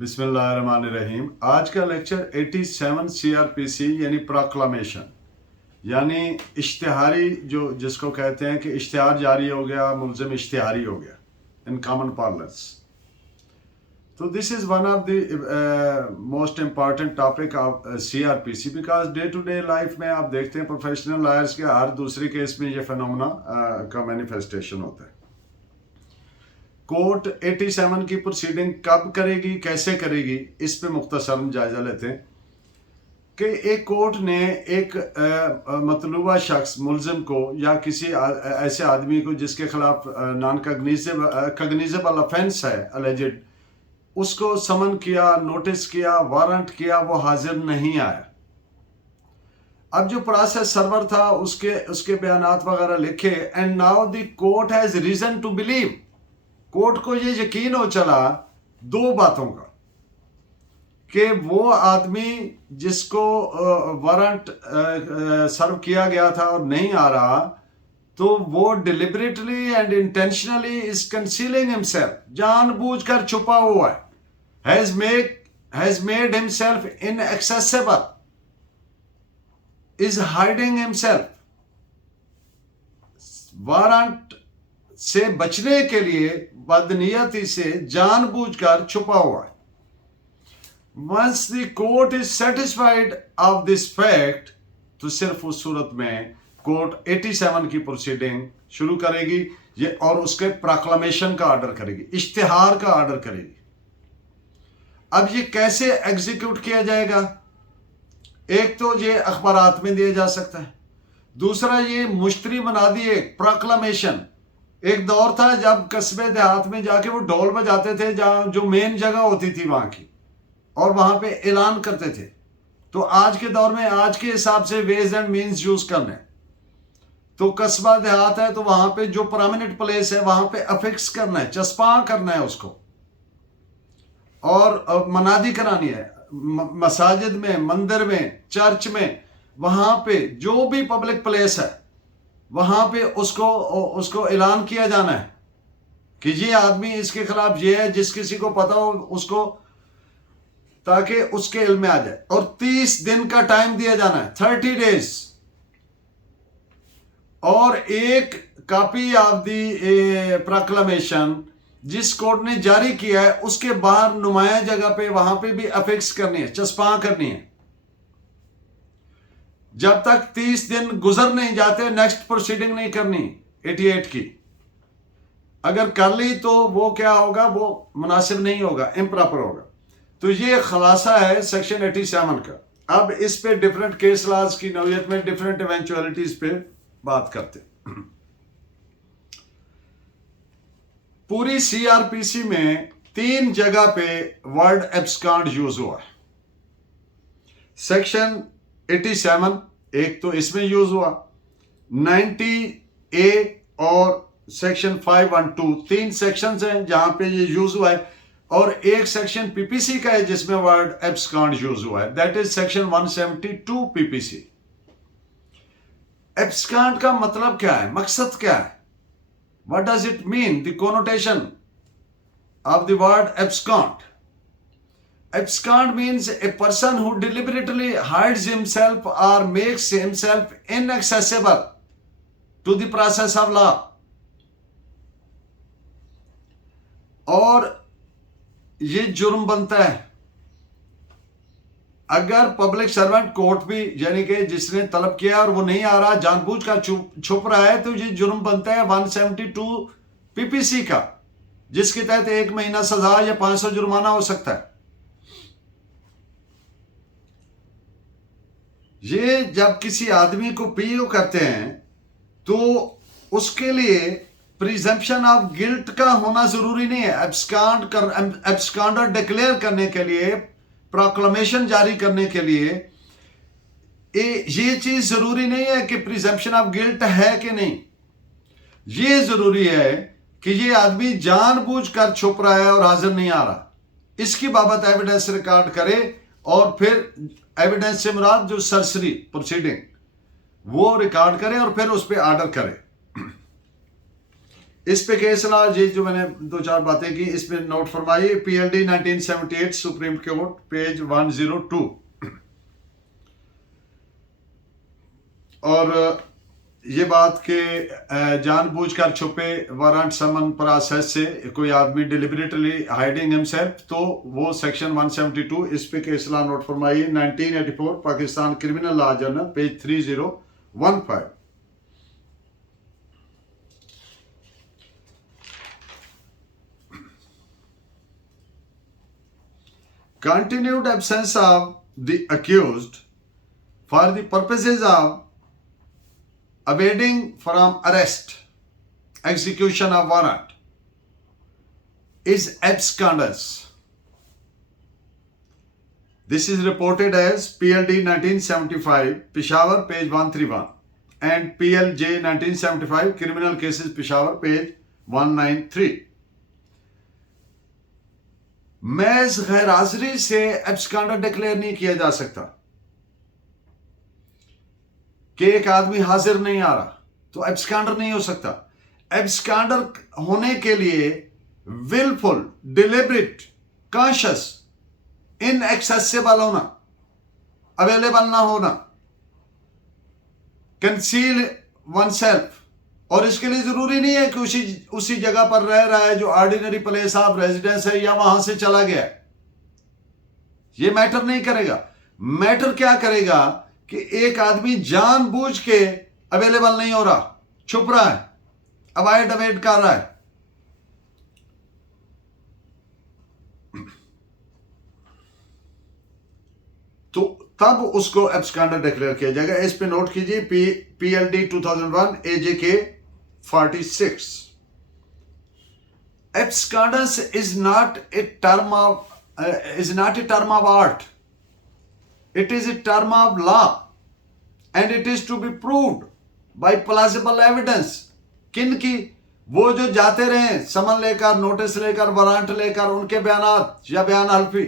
बिस्मिल्लाहिर्रहमानिर्रहीम। आज का लेक्चर 87 सीआरपीसी यानी प्रोक्लामेशन यानी इश्तिहारी, जो जिसको कहते हैं कि इश्तिहार जारी हो गया, मुल्ज़िम इश्तिहारी हो गया इन कॉमन पार्लेंस। तो this is one of the most important topic of CrPC because day to day life में आप देखते हैं प्रोफेशनल लॉयर्स के हर दूसरे केस में ये फिनोमेना का मैनिफेस्टेशन होता है। कोर्ट 87 की प्रोसीडिंग कब करेगी, कैसे करेगी, इस पे मुख्तसरन जायजा लेते हैं कि एक कोर्ट ने एक मतलूबा शख्स मुल्जिम को या किसी ऐसे आदमी को जिसके खिलाफ नॉन कग्निजेबल ऑफेंस है अलेजेड, उसको समन किया, नोटिस किया, वारंट किया, वो हाजिर नहीं आया। अब जो प्रोसेस सर्वर था उसके बयानात वगैरह लिखे and now the court has reason to believe, court को ये यकीन हो चला दो बातों का कि वो आदमी जिसको वारंट सर्व किया गया था और नहीं आ रहा, तो वो deliberately and intentionally is concealing himself, जानबूझकर छुपा हुआ है, has made himself inaccessible, is hiding himself. Warrant से बचने के लिए बदनीयती से जानबूझकर छुपा हुआ है। Once the court is satisfied of this fact, तो सिर्फ उस सूरत में कोर्ट 87 की प्रोसीडिंग शुरू करेगी ये, और उसके प्रोक्लामेशन का ऑर्डर करेगी, इश्तिहार का ऑर्डर करेगी। अब ये कैसे एग्जीक्यूट किया जाएगा? एक तो ये अखबारात में दिया जा सकता है, दूसरा ये मुश्तरी मनादी एक प्रोक्लामेशन। एक दौर था जब कस्बे देहात में जाके वो ढोल बजाते थे, जहां जो मेन जगह होती थी वहां की, और वहां पे ऐलान करते थे। तो आज के दौर में आज के हिसाब से वेज एंड मीन्स यूज करने, तो कस्बा देहात है तो वहां पे जो परमानेंट प्लेस है वहां पे अफिक्स करना है, चस्पा करना है उसको, और मनादी करानी है मसाजिद में, मंदिर में, चर्च में, वहां पे जो भी पब्लिक प्लेस है वहां पे उसको ऐलान किया जाना है कि ये आदमी इसके खिलाफ ये है, जिस किसी को पता हो उसको, ताकि उसके इल्म में आ जाए। और 30 दिन का टाइम दिया जाना है, 30 डेज, और एक कॉपी ऑफ द प्रोक्लामेशन जिस कोर्ट ने जारी किया है उसके बाहर नुमाया जगह पे वहां पे भी अफिक्स करनी है, चस्पा करनी है। जब तक 30 दिन गुजर नहीं जाते नेक्स्ट प्रोसीडिंग नहीं करनी 88 की। अगर कर ली तो वो क्या होगा, वो मुनासिब नहीं होगा, इम्प्रॉपर होगा। तो ये खुलासा है सेक्शन 87 का। अब इस पे डिफरेंट केस लॉज की नौयत में डिफरेंट इवेंचुअलिटीज पे बात करते। पूरी सीआरपीसी में 3 जगह पे वर्ड एब्सकॉन्ड यूज हुआ है। सेक्शन 87 एक तो इसमें यूज हुआ, 90A और सेक्शन 512, 3 सेक्शंस हैं जहां पे ये यूज हुआ है, और एक सेक्शन पीपीसी का है जिसमें वर्ड एब्सकॉन्ड यूज हुआ है, that is section 172 PPC. Abscond का मतलब क्या है, मकसद क्या है, what does it mean, the connotation of the word abscond. Abscond means a person who deliberately hides himself or makes himself inaccessible to the process of law. और ये जुर्म बनता है अगर पब्लिक सर्वेंट कोर्ट भी, यानी कि जिसने तलब किया और वो नहीं आ रहा, जानबूझकर छुप रहा है, तो ये जुर्म बनता है 172 पीपीसी का, जिसके तहत 1 महीना सजा या 500 जुर्माना हो सकता है। ये जब किसी आदमी को पीओ करते हैं तो उसके लिए प्रिजम्पशन ऑफ गिल्ट का होना जरूरी नहीं है। एब्सकॉन्डर डिक्लेयर करने के लिए, प्रोक्लेमेशन जारी करने के लिए ये चीज जरूरी नहीं है कि प्रिजम्पशन ऑफ गिल्ट है कि नहीं। ये जरूरी है कि ये आदमी जानबूझकर छुप रहा है और हाजिर नहीं आ रहा, इसकी बाबत एविडेंस रिकॉर्ड करे, और फिर एविडेंस से मुराद जो सरसरी प्रोसीडिंग वो रिकॉर्ड करे और फिर उस पर ऑर्डर करे। इस पे केस ला जी जो मैंने दो चार बातें की इस पे नोट फरमाइए। PLD 1978 supreme court page 102। और ये बात के जानबूझकर छुपे वारंट समन प्रोसेस से कोई आदमी डिलिबरेटली हाइडिंग हिमसेल्फ, तो वो सेक्शन 172 इस पे केस ला नोट फरमाइए। 1984 Pakistan criminal law journal page 3015। Continued absence of the accused for the purposes of evading from arrest, execution of warrant is abscondence. This is reported as PLD 1975 Peshawar page 131 and PLJ 1975 Criminal Cases Peshawar page 193. महज गैर हाजिरी से absconder declare नहीं किया जा सकता कि एक आदमी हाजिर नहीं आ रहा तो एब्सकॉन्डर नहीं हो सकता। एब्सकॉन्डर होने के लिए विलफुल, डिलिबरेट, कॉन्शियस, इनएक्सेसिबल होना, अवेलेबल ना होना, कंसील वनसेल्फ। और इसके लिए जरूरी नहीं है कि उसी जगह पर रह रहा है जो ऑर्डिनरी प्लेस ऑफ रेजिडेंस है या वहां से चला गया। ये मैटर नहीं करेगा। मैटर क्या करेगा कि एक आदमी जानबूझ के अवेलेबल नहीं हो रहा, छुप रहा है, अवॉइड कर रहा है, तो तब उसको एब्सकॉन्डर डिक्लेयर किया जाएगा। इस पे नोट कीजिए PLD 2001 AJK 46। Abscondence is not a term of art. It is a term of law, and it is to be proved by plausible evidence. किन की? वो जो जाते रहे समन लेकर, नोटिस लेकर, वारंट लेकर, उनके बयानात या बयान हल्फी।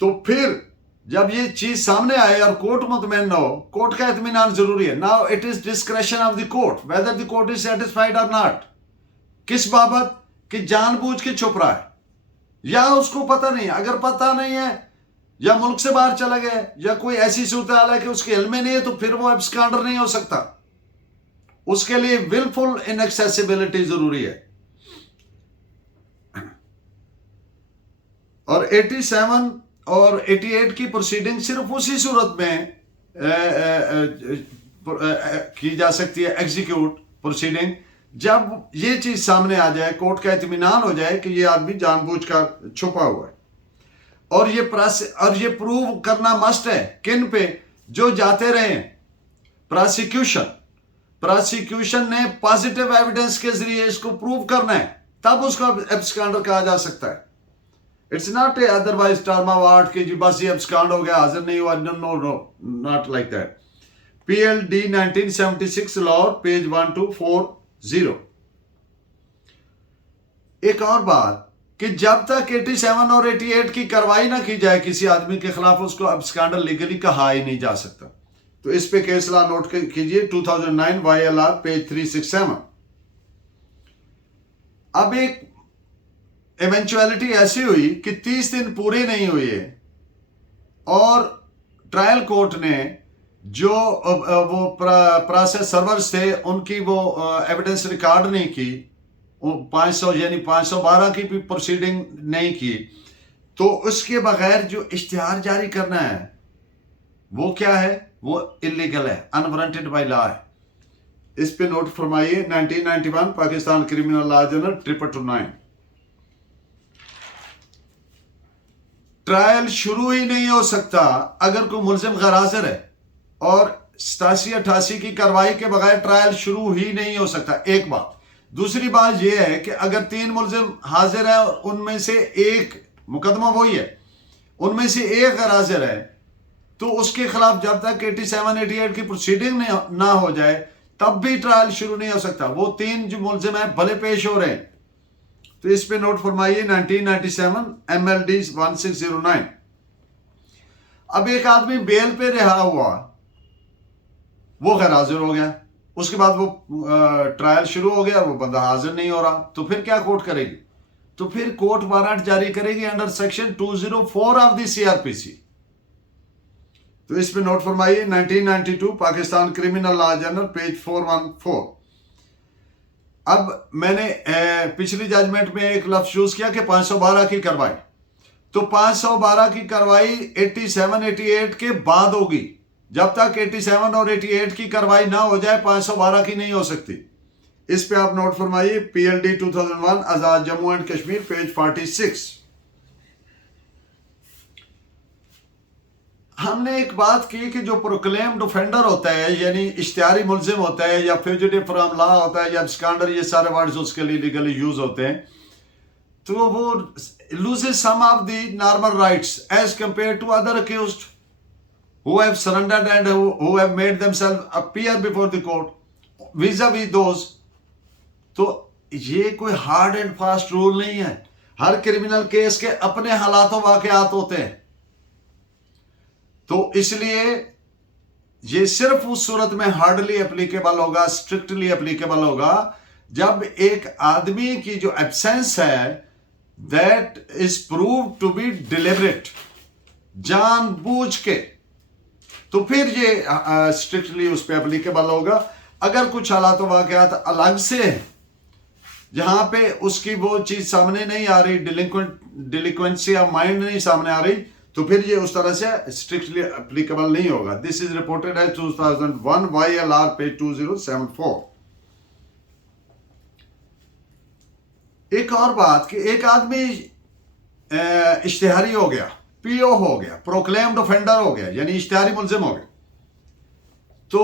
तो फिर जब ये चीज सामने आए और कोर्ट मुतमईन हो, कोर्ट का इत्मीनान जरूरी है। Now it is discretion of the court whether the court is satisfied और नॉट। किस बाबत? कि जानबूझ के छुप रहा है या उसको पता नहीं है। अगर पता नहीं है या मुल्क से बाहर चला गया या कोई ऐसी सूरत हाल है कि उसके इल्म में नहीं है, तो फिर वो एब्सकॉन्डर नहीं हो सकता। उसके लिए विलफुल इनएक्सेसिबिलिटी जरूरी है। और 87 और 88 की प्रोसीडिंग सिर्फ उसी सूरत में की जा सकती है, एग्जीक्यूट प्रोसीडिंग, जब ये चीज सामने आ जाए, कोर्ट का इत्मीनान हो जाए कि ये आदमी जानबूझकर छुपा हुआ है। और ये प्रूव करना मस्ट है। किन पे? जो जाते रहे। प्रोसिक्यूशन ने पॉजिटिव एविडेंस के जरिए इसको प्रूव करना है, तब उसको एब्सकॉन्डर कहा जा सकता है। It's not a otherwise term of art कि जी बस ये एब्सकॉन्ड हो गया, हाजिर नहीं हुआ। No, not like that. PLD 1976 law page 1240। एक और बात कि जब तक 87 और 88 की कार्रवाई ना की जाए किसी आदमी के खिलाफ, उसको एब्सकॉन्डर लीगली कहा ही नहीं जा सकता। तो इस पे केस लॉ नोट कीजिए 2009 YLR पेज 367। अब एक इवेंचुअलिटी ऐसी हुई कि 30 दिन पूरे नहीं हुए और ट्रायल कोर्ट ने जो वो प्रोसेस सर्वर्स थे उनकी वो एविडेंस रिकॉर्ड नहीं की, 500 यानी 512 की भी प्रोसीडिंग नहीं की। तो उसके बगैर जो इश्तिहार जारी करना है वो क्या है? वो इलीगल है, अनवारंटेड बाय लॉ है। इस पे नोट फरमाइए 1991 Pakistan criminal law journal 2229। Trial शुरू ही नहीं हो सकता अगर कोई मुलजिम गैर हाजिर है, और 87-88 की कार्रवाई के बगैर ट्रायल शुरू ही नहीं हो सकता। एक बात। दूसरी बात यह है कि अगर 3 मुलजिम हाजिर है और उनमें से एक, मुकदमा वही है, उनमें से एक गैर हाजिर है, तो उसके खिलाफ जब तक 87-88 की प्रोसीडिंग ना हो जाए तब भी ट्रायल शुरू नहीं हो सकता। वो 3 जो मुलजिम है भले पेश हो रहे हैं। तो इस पे नोट फरमाइए 1997 MLD 1609। अब एक आदमी बेल पे रिहा हुआ, वो गैर हाजिर हो गया, उसके बाद वो ट्रायल शुरू हो गया, वो बंदा हाजिर नहीं हो रहा, तो फिर क्या कोर्ट करेगी? तो फिर कोर्ट वारंट जारी करेगी under section 204 of the CrPC. तो इस पे नोट फरमाइए, 1992 Pakistan criminal law journal page 414। अब मैंने पिछली जजमेंट में एक लफ्ज यूज किया कि 512 की कार्रवाई, तो 512 की कार्रवाई 87 88 के बाद होगी। जब तक 87 और 88 की कार्रवाई ना हो जाए 512 की नहीं हो सकती। इस पे आप नोट फरमाइए, PLD 2001 Azad Jammu and Kashmir page 46। हमने एक बात की कि जो प्रोक्लेम्ड ऑफेंडर होता है, यानी इश्तिहारी मुल्जिम होता है, या फ्यूजिटिव फ्रॉम लॉ होता है, या स्कैंडर, ये सारे वर्ड्स उसके लिए लीगली यूज होते हैं, तो वो loses some of the normal rights as compared to other accused who have surrendered and who have made themselves appear before the court vis-a-vis those। तो ये कोई हार्ड एंड फास्ट रूल नहीं है। हर criminal case के अपने हालात वाकयात होते हैं। तो इसलिए ये सिर्फ उस सूरत में हार्डली एप्लीकेबल होगा, स्ट्रिक्टली एप्लीकेबल होगा, जब एक आदमी की जो एब्सेंस है that is proved to be deliberate, जानबूझ के, तो फिर ये स्ट्रिक्टली उस पर एप्लीकेबल होगा। अगर कुछ हालात वाकयात अलग से है जहां पे उसकी वो चीज सामने नहीं आ रही, डिलिक्वेंसी ऑफ माइंड नहीं सामने आ रही, तो फिर ये उस तरह से स्ट्रिक्टली एप्लीकेबल नहीं होगा। This is reported as 2001 YLR page 2074। एक और बात कि एक आदमी इश्तिहारी हो गया, PO हो गया, प्रोक्लेम्ड ऑफेंडर हो गया, यानी इश्तिहारी मुल्जिम हो गया, तो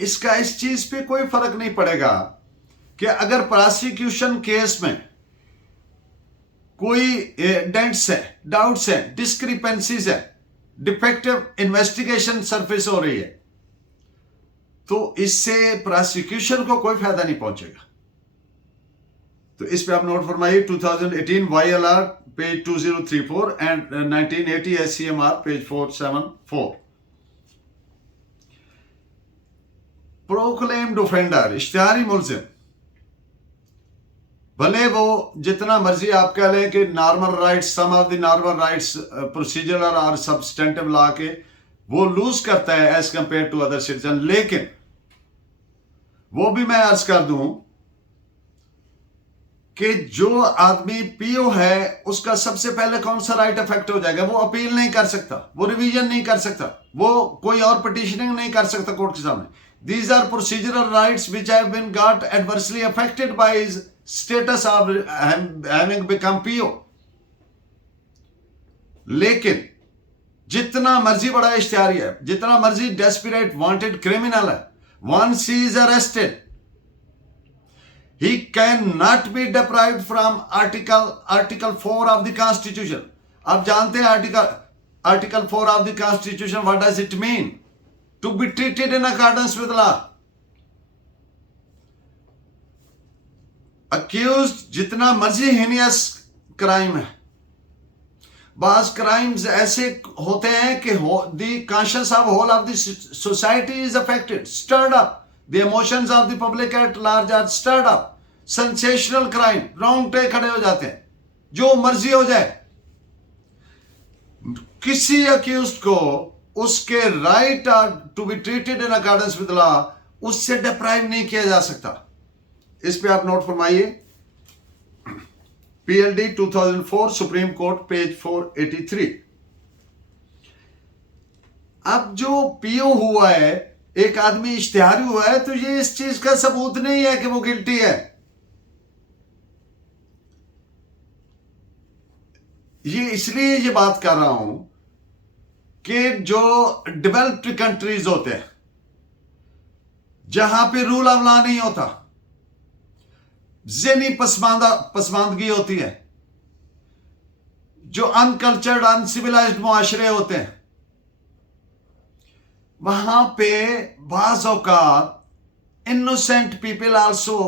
इसका इस चीज पे कोई फर्क नहीं पड़ेगा कि अगर प्रोसिक्यूशन केस में कोई डेंट्स है, डाउट्स है, डिस्क्रिपेंसीज है, डिफेक्टिव इन्वेस्टिगेशन सरफेस हो रही है, तो इससे प्रोसिक्यूशन को कोई फायदा नहीं पहुंचेगा। तो इस पे आप नोट फरमाइए, 2018 YLR page 2034 and 1980 SCMR page 474। Proclaimed offender, इश्तिहारी मुल्जिम, भले वो जितना मर्जी आप कह लें कि normal rights, some of the normal rights procedural और सब्सटेंटिव लॉ के वो लूज करता है as compare to other citizen, लेकिन वो भी मैं अर्ज कर दूं कि जो आदमी PO है उसका सबसे पहले कौन सा राइट अफेक्ट हो जाएगा? वो अपील नहीं कर सकता, वो रिवीजन नहीं कर सकता, वो कोई और पिटिशनिंग नहीं कर सकता कोर्ट के सामने। These are procedural rights which have been got adversely affected by his status of having become PO। लेकिन जितना मर्जी बड़ा इश्तिहारी है, जितना मर्जी डेस्परेट वांटेड क्रिमिनल है, once he is arrested, he cannot be deprived from article 4 of the constitution। आप जानते हैं article 4 of the constitution, what does it mean? To be treated in accordance with law। accused जितना मर्जी heinous crime है, बाज crimes ऐसे होते हैं कि the conscience of whole of the society is affected, stirred up, the emotions of the public at large are stirred up, sensational crime, रोंगटे खड़े हो जाते हैं, जो मर्जी हो जाए, किसी अक्यूज्ड को उसके right to be treated in accordance with law उससे डिप्राइव नहीं किया जा सकता। इस पे आप नोट फरमाइए, PLD 2004 सुप्रीम कोर्ट पेज 483। अब जो PO हुआ है, एक आदमी इश्तिहारी हुआ है, तो ये इस चीज का सबूत नहीं है कि वो गिल्टी है। ये इसलिए ये बात कर रहा हूं कि जो डेवलप्ड कंट्रीज होते हैं जहां पे रूल ऑफ लॉ नहीं होता, ज़हनी पसमानदगी होती है, जो अनकल्चर्ड अनसिविलाइज्ड मुआशरे होते हैं, वहां पे बाज़ औकात innocent people also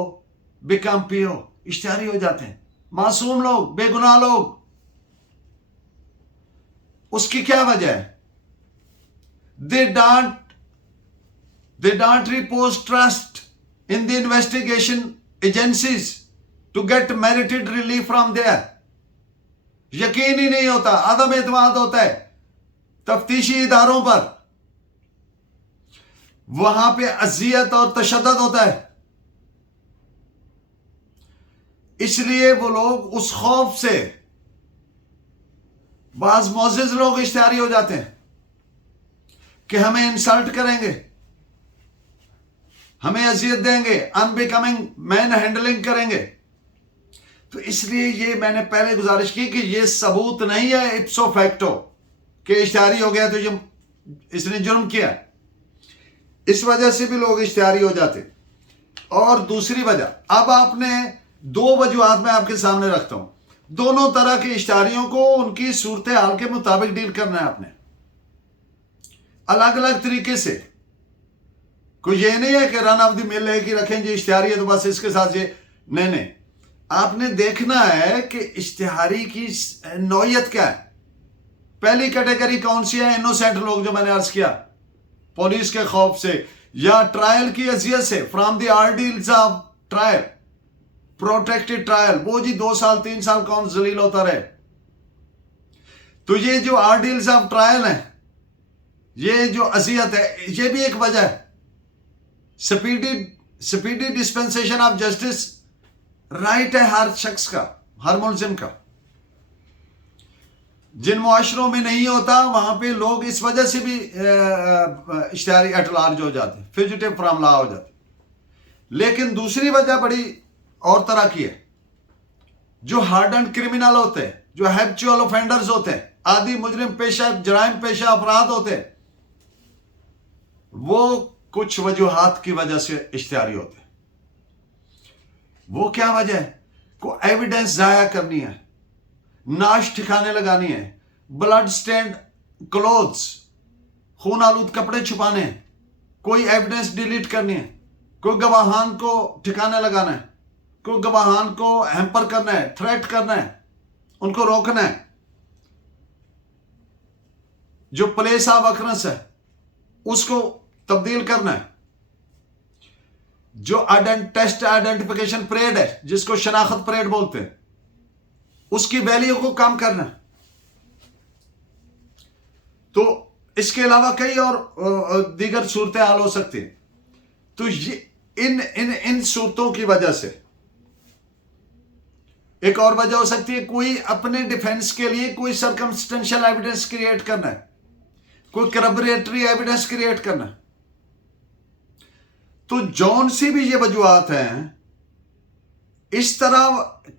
become PO, इश्तिहारी हो जाते हैं, मासूम लोग, बेगुनाह लोग। उसकी क्या वजह है? They don't They don't repose trust in the investigation agencies to get merited relief from there. यकीन ही नहीं होता, आदम एतमाद होता है तफ्तीशी इदारों पर, वहां पे अजियत और तशद्दुद होता है। इसलिए वो लोग उस खौफ से, बाज मोअज़्ज़िज़ लोग इश्तिहारी हो जाते हैं कि हमें इंसल्ट करेंगे, हमें अजियत देंगे, अनबिकमिंग मैन हैंडलिंग करेंगे। तो इसलिए ये मैंने पहले गुजारिश की कि ये सबूत नहीं है इप्सो फैक्टो कि इश्तिहारी हो गया तो ये इसने जुर्म किया। इस वजह से भी लोग इश्तिहारी हो जाते। और दूसरी वजह, अब आपने दो वजूहात मैं आपके सामने रखता हूं। दोनों तरह के इश्तिहारियों को उनकी सूरत हाल के मुताबिक डील करना है आपने, अलग अलग तरीके से। कोई ये नहीं है कि रन ऑफ द मिल है कि रखें जी इश्तिहारी है तो बस इसके साथ ये, नहीं, आपने देखना है कि इश्तिहारी की नौयत क्या है। पहली कैटेगरी कौन सी है? इनोसेंट लोग, जो मैंने अर्ज किया, पुलिस के खौफ से या ट्रायल की अजियत से, from the ordeals of trial, protected trial. वो जी 2 साल 3 साल कौन जलील होता रहे। तो ये जो आर्डील्स ऑफ ट्रायल है, ये जो अजियत है, ये भी एक वजह है। Speedy dispensation of justice right है हर शख्स का, हर मुलजिम का। जिन मुआशरों में नहीं होता वहां पे लोग इस वजह से भी इश्तिहारी एट लार्ज हो जाते, फ्यूजिटिव फ्रॉम लॉ हो जाते। लेकिन दूसरी वजह बड़ी और तरह की है। जो हार्डन क्रिमिनल होते हैं, जो हैबिचुअल ऑफेंडर्स होते हैं, आदि मुजरिम पेशा, जराइम पेशा अफराद होते हैं, वो कुछ वजूहात की वजह से इश्तिहारी होते हैं। वो क्या वजह है? को एविडेंस जाया करनी है, नाश ठिकाने लगानी है, ब्लड स्टेन्ड क्लोथ्स, खून आलूद कपड़े छुपाने हैं, कोई एविडेंस डिलीट करनी है, कोई गवाहान को ठिकाने लगाना है, कोई गवाहान को हैम्पर करना है, थ्रेट करना है, उनको रोकना है। जो प्लेस ऑफ अकरेंस है उसको तब्दील करना है। जो टेस्ट आइडेंटिफिकेशन परेड है, जिसको शनाख्त परेड बोलते हैं, उसकी वैल्यू को कम करना। तो इसके अलावा कई और दीगर सूरतें हाल हो सकती हैं। तो ये इन सूरतों की वजह से एक और वजह हो सकती है, कोई अपने डिफेंस के लिए कोई सर्कमस्टेंशियल एविडेंस क्रिएट करना है, कोई करबरेटरी एविडेंस क्रिएट करना है। तो जौन सी भी ये वजूहात हैं, इस तरह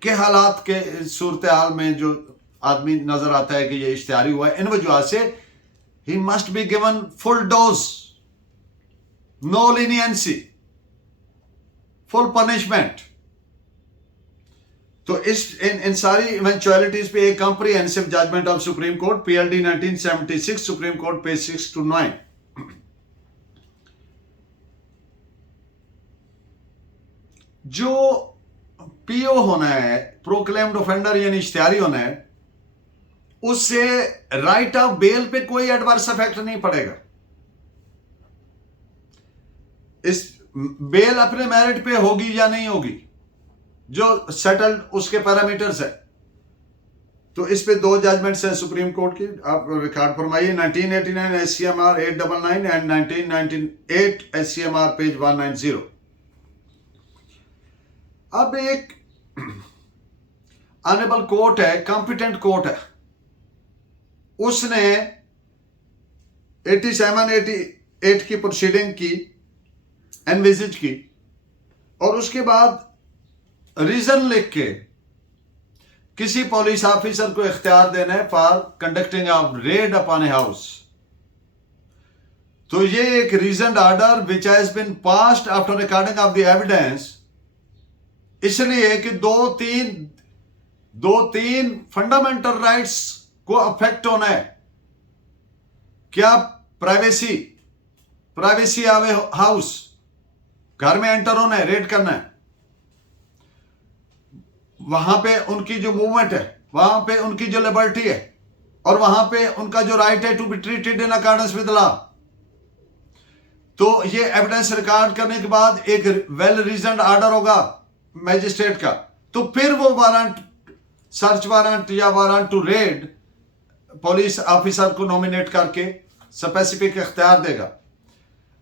के हालात के सूरत हाल में जो आदमी नजर आता है कि ये इश्तिहारी हुआ है, इन वजूहात से ही must be given full dose, no leniency, full punishment. तो इन सारी इवेंचुअलिटीज पे एक comprehensive judgment of supreme court PLD 1976, supreme court page 6 to 9। जो PO होना है, प्रोक्लेम्ड ऑफेंडर यानी इश्तिहारी होना है, उससे राइट ऑफ बेल पे कोई एडवर्स इफेक्ट नहीं पड़ेगा। इस बेल अपने मेरिट पे होगी या नहीं होगी, जो सेटल्ड उसके पैरामीटर्स है। तो इस पे 2 जजमेंट्स हैं सुप्रीम कोर्ट की, आप रिकॉर्ड फरमाइए। 1989 SCMR 899 एंड 1998 SCMR पेज 190। अब एक ऑनरेबल कोर्ट है, कॉम्पिटेंट कोर्ट है, उसने 87-88 की प्रोसीडिंग की, एनविजिज की, और उसके बाद रीजन लिख के किसी पुलिस ऑफिसर को इख्तियार देना है for conducting a raid upon a house. तो ये एक reason order which has been passed after recording of the evidence, इसलिए कि दो तीन फंडामेंटल राइट्स को अफेक्ट होना है। क्या? प्राइवेसी ऑफ ए हाउस, घर में एंटर होना है, रेड करना है, वहां पे उनकी जो मूवमेंट है, वहां पे उनकी जो लिबर्टी है, और वहां पे उनका जो राइट है to be treated in accordance with law. तो ये एविडेंस रिकॉर्ड करने के बाद एक वेल रीजनड ऑर्डर होगा मैजिस्ट्रेट का, तो फिर वो वारंट, सर्च वारंट या warrant to raid police officer को नॉमिनेट करके स्पेसिफिक इख्तियार देगा।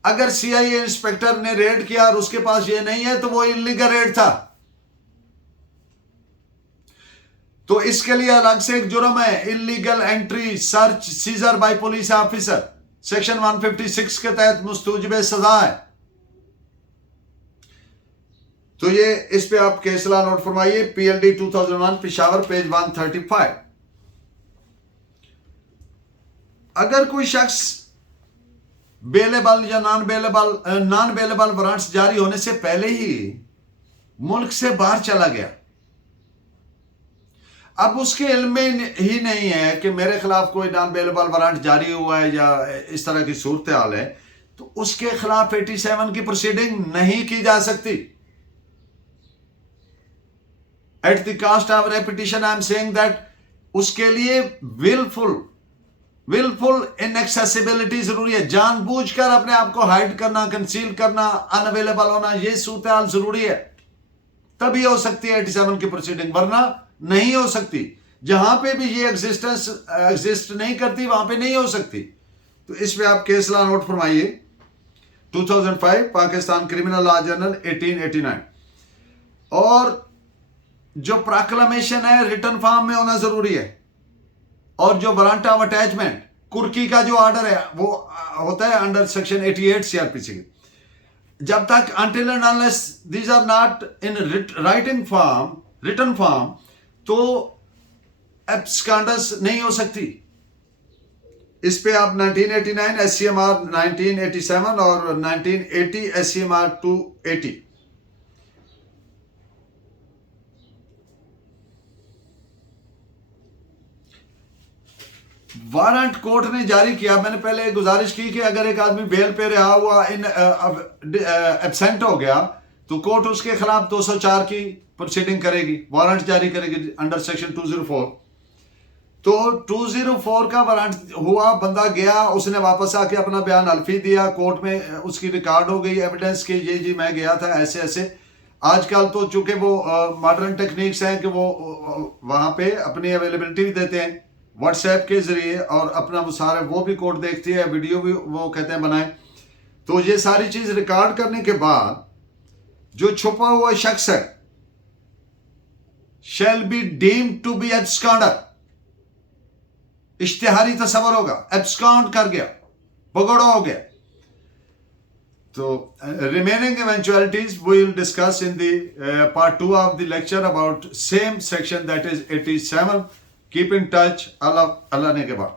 अगर सीआईए इंस्पेक्टर ने रेड किया और उसके पास ये नहीं है तो वो इलीगल रेड था, तो इसके लिए अलग से एक जुर्म है, illegal entry, search, seizure by police officer, section 156 के तहत मुस्तूजबे सजा है। तो ये इस पे आप केसला नोट फरमाइए, पीएलडी 2001 पेशावर, पेज 135। अगर कोई शख्स बेलेबल या नॉन बेलेबल वारंट्स जारी होने से पहले ही मुल्क से बाहर चला गया, अब उसके इल्म में ही नहीं है कि मेरे खिलाफ कोई नॉन बेलेबल वारंट जारी हुआ है या इस तरह की सूरत हाल है, तो उसके खिलाफ 87 की प्रोसीडिंग नहीं की जा सकती। At the cost of repetition I am saying that उसके लिए विलफुल इनएक्सेसिबिलिटी जरूरी है, जानबूझकर अपने आप को हाइड करना, कंसील करना, अनअवेलेबल होना, ये सूरत हाल जरूरी है, तभी हो सकती है 87 की प्रोसीडिंग, वरना नहीं हो सकती। जहां पे भी ये एग्जिस्ट नहीं करती वहां पे नहीं हो सकती। तो इस पे आप केस लॉ नोट फरमाइए, 2005 पाकिस्तान क्रिमिनल लॉ जर्नल 1889। और जो प्रोक्लेमेशन है रिटर्न फॉर्म में होना जरूरी है, और जो वारंट ऑफ अटैचमेंट, कुर्की का जो ऑर्डर है वो होता है अंडर सेक्शन 88 सीआरपीसी के। जब तक until and unless these are not in writing form, written form, तो एब्सकॉन्डस नहीं हो सकती। इस पे आप 1989 SCMR 1987 और 1980 SCMR 280। वारंट कोर्ट ने जारी किया, मैंने पहले गुजारिश की कि अगर एक आदमी बेल पे रहा हुआ एब्सेंट हो गया तो कोर्ट उसके खिलाफ 204 की प्रोसीडिंग करेगी, वारंट जारी करेगी अंडर सेक्शन 204। तो 204 का वारंट हुआ, बंदा गया, उसने वापस आके अपना बयान अल्फी दिया, कोर्ट में उसकी रिकॉर्ड हो गई एविडेंस की, ये जी मैं गया था ऐसे ऐसे। आजकल तो चूंकि वो मॉडर्न टेक्निक्स हैं कि वो वहां पे अपनी अवेलेबिलिटी भी देते हैं व्हाट्सएप के जरिए, और अपना वो सारे वो भी कोर्ट देखती है, वीडियो भी वो कहते हैं बनाए। तो ये सारी चीज रिकॉर्ड करने के बाद जो छुपा हुआ शख्स है shall be deemed to be absconder, इश्तिहारी तस्वर होगा, एब्सकॉन्ड कर गया, पगड़ा हो गया। तो remaining eventualities we will discuss in the part 2 of the lecture about same section, that is 87। Keep in touch. Allah ने के बाद।